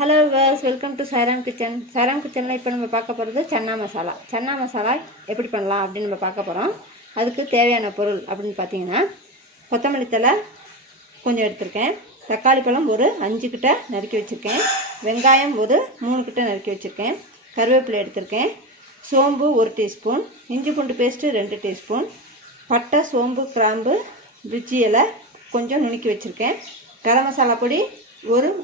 Hello viewers, welcome to Sairam kitchen. Sairam கிச்சனில் இப்போ நம்ம பார்க்க போகிறது சன்னா மசாலா. சன்னா மசாலா எப்படி பண்ணலாம் அப்படின்னு நம்ம பார்க்க போகிறோம். அதுக்கு தேவையான பொருள் அப்படின்னு பார்த்தீங்கன்னா, கொத்தமல்லி தழை கொஞ்சம் எடுத்திருக்கேன், தக்காளி பழம் ஒரு 5 கிட்ட நறுக்கி வச்சுருக்கேன், வெங்காயம் ஒரு 3 கிட்ட நறுக்கி வச்சுருக்கேன், கருவேப்பிலை எடுத்திருக்கேன், சோம்பு 1 டீஸ்பூன், இஞ்சி பூண்டு பேஸ்ட்டு 2 டீஸ்பூன், பட்டை சோம்பு கிராம்பு பிரிட்ஜி இலை கொஞ்சம் நுணுக்கி வச்சுருக்கேன், கரம் மசாலா பொடி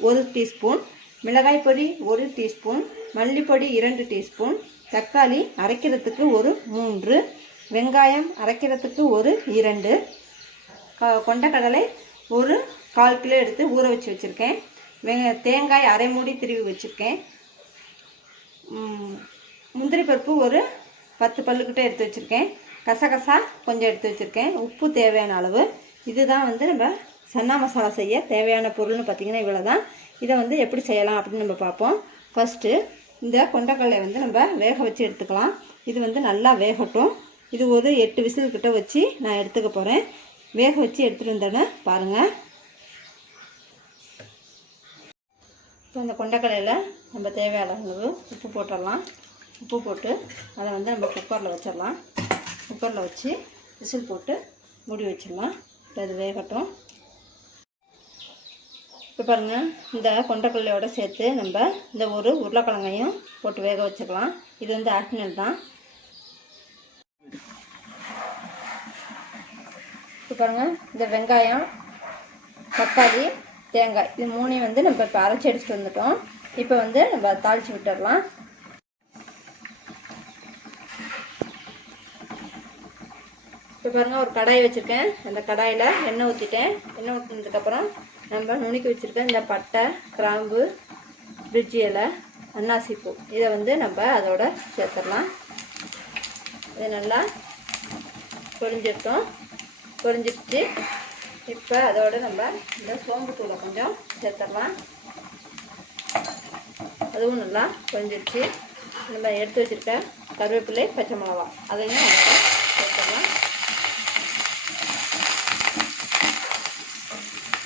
ஒரு டீஸ்பூன், மிளகாய் பொடி 1 டீஸ்பூன், மல்லிப்பொடி 2 டீஸ்பூன், தக்காளி அரைக்கிறதுக்கு ஒரு 3, வெங்காயம் அரைக்கிறதுக்கு ஒரு 2, கொண்டக்கடலை ஒரு 1/4 கிலோ எடுத்து ஊற வச்சு வச்சுருக்கேன், தேங்காய் அரை மூடி திருவி வச்சுருக்கேன், முந்திரி பருப்பு ஒரு 10 பல்லுக்கிட்ட எடுத்து வச்சுருக்கேன், கசகசா கொஞ்சம் எடுத்து வச்சுருக்கேன், உப்பு தேவையான அளவு. இதுதான் நம்ம சன்னா மசாலா செய்ய தேவையான பொருள்னு பார்த்திங்கன்னா இவ்வளோ தான். இதை எப்படி செய்யலாம் அப்படின்னு நம்ம பார்ப்போம். ஃபஸ்ட்டு இந்த கொண்டக்கடலை நம்ம வேக வச்சு எடுத்துக்கலாம். இது நல்லா வேகட்டும். இது ஒரு 8 விசில் கிட்ட வச்சு நான் எடுத்துக்க போகிறேன். வேக வச்சு எடுத்துகிட்டு வந்தோன்னே பாருங்கள். இப்போ இந்த கொண்டக்கடலையில் நம்ம தேவையான அளவு உப்பு போட்டுடலாம். உப்பு போட்டு அதை நம்ம குக்கரில் வச்சிடலாம். குக்கரில் வச்சு விசில் போட்டு மூடி வச்சிடலாம். இப்போ அது வேகட்டும். இப்போ பாருங்கள், இந்த கொண்டக்கடலையோடு சேர்த்து நம்ம இந்த ஒரு உருளைக்கிழங்கையும் போட்டு வேக வச்சுக்கலாம். இது ஆப்ஷனல் தான். இப்போ பாருங்கள், இந்த வெங்காயம், தக்காளி, தேங்காய் இது 3 நம்ம இப்போ அரைச்சி எடுத்துகிட்டு வந்துட்டோம். இப்போ நம்ம தாளித்து விட்டுடலாம். இப்போ பாருங்கள், ஒரு கடாய் வச்சுருக்கேன். அந்த கடாயில் எண்ணெய் ஊற்றிட்டேன். எண்ணெய் ஊற்றினதுக்கப்புறம் நம்ம நுணுக்கி வச்சுருக்கேன் இந்த பட்டை கிராம்பு பிரிட்ஜி இலை அன்னாசி பூ இதை நம்ம அதோட சேர்த்துடலாம். இது நல்லா பொரிஞ்சிடுச்சு. இப்போ அதோட நம்ம இந்த சோம்பு தூளை கொஞ்சம் சேர்த்துடலாம். அதுவும் நல்லா பொரிஞ்சிடுச்சு. நம்ம எடுத்து வச்சுருக்க கருவேப்பிலை பச்சை மிளகா அதையும் நம்ம சேர்த்துடலாம்.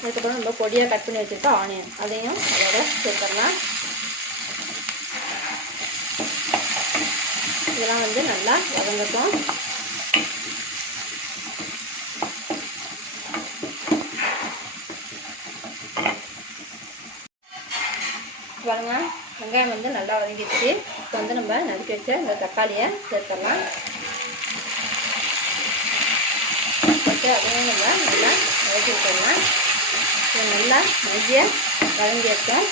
அதுக்கப்புறம் நம்ம பொடியாக கட் பண்ணி வச்சுருக்க ஆனியன் அதையும் அதோட சேர்த்துடலாம். இதெல்லாம் நல்லா வதங்கட்டும். பாருங்க, வெங்காயம் நல்லா வதங்கிடுச்சு. இப்போ நம்ம நறுக்கி வச்ச இந்த தக்காளியை சேர்த்துடலாம். போட்டு அதையும் நம்ம நல்லா வதக்கி விட்டுடலாம். இது நல்லா மைய வதங்கியிருக்கும்.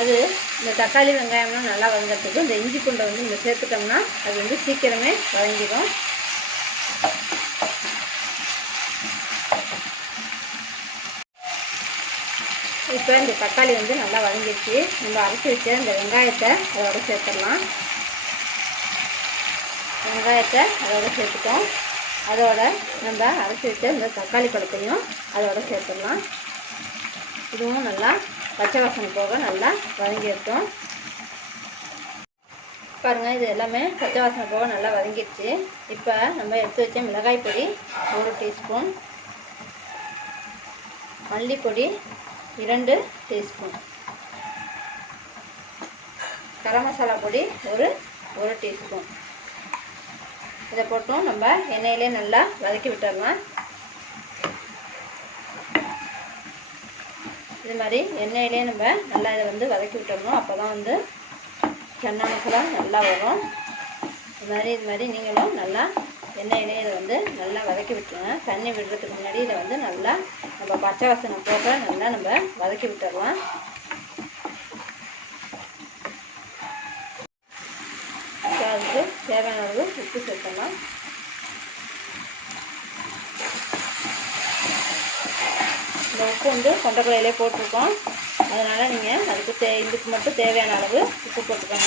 அது இந்த தக்காளி வெங்காயம்லாம் நல்லா வதங்கிறதுக்கு இந்த இஞ்சி பூண்டை நம்ம சேர்த்துட்டோம்னா அது சீக்கிரமே வதங்கிடும். இப்போ இந்த தக்காளி நல்லா வதங்கிடுச்சு. நம்ம அரைச்சி வச்ச இந்த வெங்காயத்தை அதோட சேர்த்துடலாம். வெங்காயத்தை அதோட சேர்த்துட்டோம். அதோட நம்ம அரைச்சி வச்ச இந்த தக்காளி பழத்தையும் அதோட சேர்த்துடலாம். இதுவும் நல்லா பச்சை வாசனை போக நல்லா வதங்கியிருக்கும். பாருங்கள், இது எல்லாமே பச்சை வாசனை போக நல்லா வதங்கிடுச்சு. இப்போ நம்ம எடுத்து வச்ச மிளகாய் பொடி 1 டீஸ்பூன், மல்லிப்பொடி 2 டீஸ்பூன், கரம் மசாலா பொடி ஒரு டீஸ்பூன் இதை போட்டும் நம்ம எண்ணெயிலே நல்லா வதக்கி விட்டுடலாம். இது மாதிரி எண்ணெயிலே நம்ம நல்லா இதை வதக்கி விட்டுடணும். அப்போ தான் சன்னா மசாலா நல்லா வரும். இது மாதிரி நீங்களும் நல்லா எண்ணெயிலே இதை நல்லா வதக்கி விட்டுருங்க. தண்ணி விடுறதுக்கு முன்னாடி இதை நல்லா நம்ம பச்சை வாசனை போக நல்லா நம்ம வதக்கி விட்டுடலாம். அதுக்கு தேவையான அளவு உப்பு சேர்த்தலாம். இந்த உப்பு கொண்டக்கடலையிலே போட்டிருக்கோம். அதனால் நீங்கள் அதுக்கு இதுக்கு மட்டும் தேவையான அளவு உப்பு போட்டுக்கோங்க.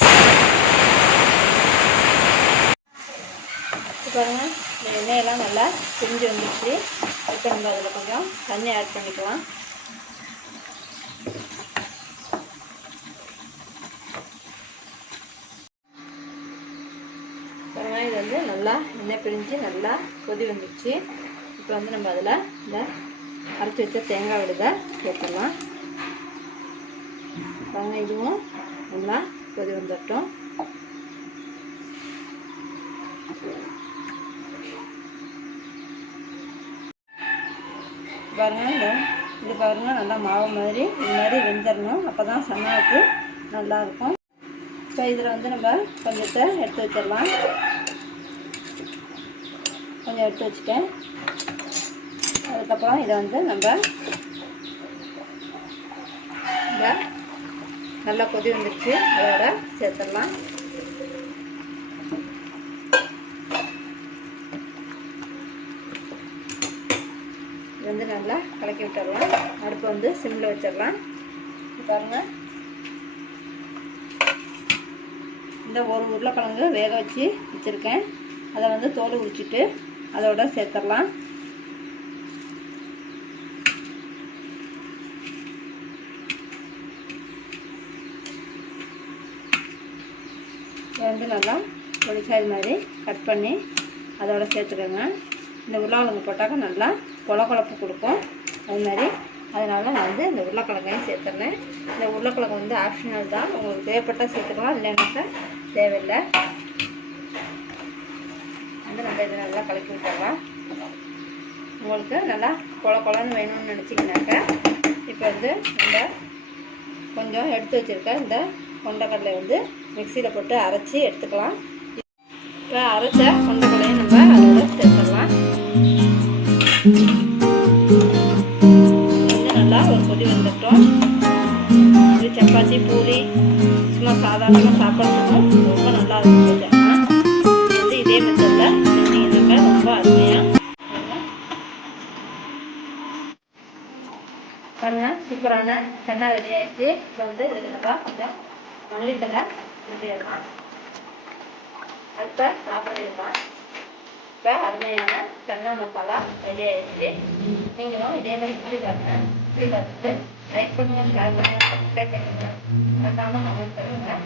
பாருங்கள், இந்த எண்ணெயெல்லாம் நல்லா பிரிஞ்சு வந்துடுச்சு. இப்போ நம்ம அதில் கொஞ்சம் தண்ணி ஆட் பண்ணிக்கலாம். இது நல்லா எண்ணெய் பிரிஞ்சு நல்லா கொதி வந்துடுச்சு. இப்போ நம்ம அதில் இந்த அரைச்சி வச்ச தேங்காய் விழுதை சேர்த்துடலாம். பாருங்கள், இதுவும் நல்லா கொதி வந்துட்டோம். பாருங்கள், இது பாருங்கள் நல்லா மாவு மாதிரி இது மாதிரி வெந்துடணும். அப்போ தான் சன்னாவுக்கு நல்லாயிருக்கும். இப்போ இதில் வந்து நம்ம கொஞ்சத்தை எடுத்து வச்சிடலாம். கொஞ்சம் எடுத்து வச்சுட்டேன். அதுக்கப்புறம் இதை வந்து நம்ம நல்லா கொதி வந்துடுச்சு, அதோட சேர்த்துடலாம். இது வந்து நல்லா கலக்கி விட்டுடலாம். அடுப்பு வந்து சிம்மில் வச்சிடலாம். பாருங்கள், இந்த ஒரு உருளைக்கிழங்கு வேக வச்சுருக்கேன். அதை வந்து தோல் உரிச்சிட்டு அதோட சேர்த்துடலாம். இதை வந்து நல்லா பொடிசாய் மாதிரி கட் பண்ணி அதோட சேர்த்துக்கோங்க. இந்த உருளைக்கிழங்கு போட்டாக்க நல்லா கொழப்பு கொடுக்கும். அது மாதிரி அதனால் நான் வந்து இந்த உருளைக்கிழங்கையும் சேர்த்துறேன். இந்த உருளைக்கிழங்கு வந்து ஆப்ஷனல் தான், உங்களுக்கு தேவைப்பட்டால் சேர்த்துக்கலாம், இல்லைன்னாக்கா தேவையில்லை. வந்து நம்ம இதை நல்லா கலக்கி விட்டுடலாம். உங்களுக்கு நல்லா கொழன்னு வேணும்னு நினச்சிங்கனாக்கா இப்போ வந்து இந்த கொஞ்சம் எடுத்து வச்சுருக்க இந்த கொண்டக்கடலை வந்து மிக்சியில் போட்டு அரைச்சி எடுத்துக்கலாம். இப்போ அரைச்ச கொண்டக்கடலையும் நம்ம அதோட சேர்த்துடலாம். வந்து நல்லா ஒரு கொதி வந்துட்டோம். இது சப்பாத்தி பூரி சும்மா சாதாரணமாக சாப்பிட்றதுக்கும் ரொம்ப நல்லா இருக்கும். வந்து இதே மெத்தடில் செஞ்சீங்கன்னாக்கா ரொம்ப அருமையாக பாருங்கள், சூப்பரான சன்னா ரெடி ஆகிடுச்சு. இப்போ வந்து இதுக்கு நம்ம கொஞ்சம் மல்லித்தலை ரெடியாகலாம். அடுத்த சாப்பிடலாம். இப்போ அருமையான சன்னா மசாலா ரெடி ஆகிடுச்சு. நீங்களும் இதே மாதிரி இப்படி பாருங்கள். இப்படி பார்த்துட்டு லைக் பண்ணுங்கள், ஷேர் பண்ணுங்கள், சப்ஸ்கிரைப் பண்ணுங்கள், மறக்காமல் கமெண்ட் பண்ணுங்கள்.